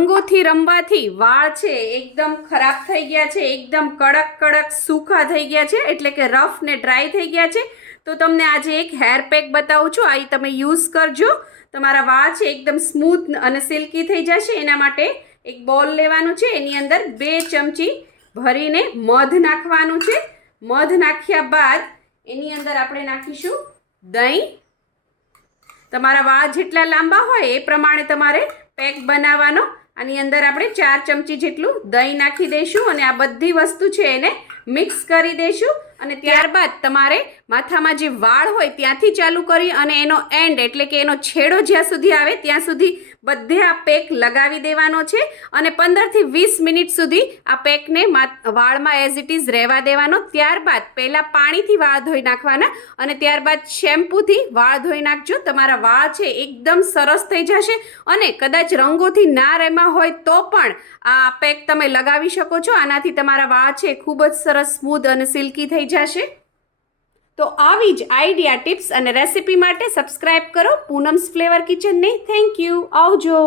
રંગોથી રમવાથી વાળ છે એકદમ ખરાબ થઈ ગયા છે, એકદમ કડક કડક સૂકા થઈ ગયા છે, એટલે કે રફ ને ડ્રાય થઈ ગયા છે. તો તમને આજે એક હેર પેક બતાવું છું, આ તમે યુઝ કરજો. તમારા વાળ છે એકદમ સ્મૂથ અને સિલ્કી થઈ જશે. એના માટે એક બોલ લેવાનું છે, એની અંદર 2 ચમચી ભરીને મધ નાખવાનું છે. મધ નાખ્યા બાદ એની અંદર આપણે નાખીશું દહીં. તમારા વાળ જેટલા લાંબા હોય એ પ્રમાણે તમારે પેક બનાવવાનો. આની અંદર આપણે 4 ચમચી જેટલું દહીં નાખી દઈશું અને આ બધી વસ્તુ છે એને મિક્સ કરી દઈશું. અને ત્યારબાદ તમારે માથામાં જે વાળ હોય ત્યાંથી ચાલુ કરી અને એનો એન્ડ એટલે કે એનો છેડો જ્યાં સુધી આવે ત્યાં સુધી બધે આ પેક લગાવી દેવાનો છે અને 15 થી 20 મિનિટ સુધી આ પેકને વાળમાં એઝ ઇટ ઇઝ રહેવા દેવાનો. ત્યારબાદ પહેલાં પાણીથી વાળ ધોઈ નાખવાના અને ત્યારબાદ શેમ્પૂથી વાળ ધોઈ નાખજો. તમારા વાળ છે એકદમ સરસ થઈ જશે અને કદાચ રંગોથી ના રહેવા હોય તો પણ આ પેક તમે લગાવી શકો છો. આનાથી તમારા વાળ છે ખૂબ જ સરસ સ્મૂધ અને સિલ્કી થઈ જશે. તો આવી જ આઈડિયા, ટિપ્સ અને રેસિપી માટે સબસ્ક્રાઇબ કરો પૂનમ્સ ફ્લેવર કિચનને. Thank you. આવજો.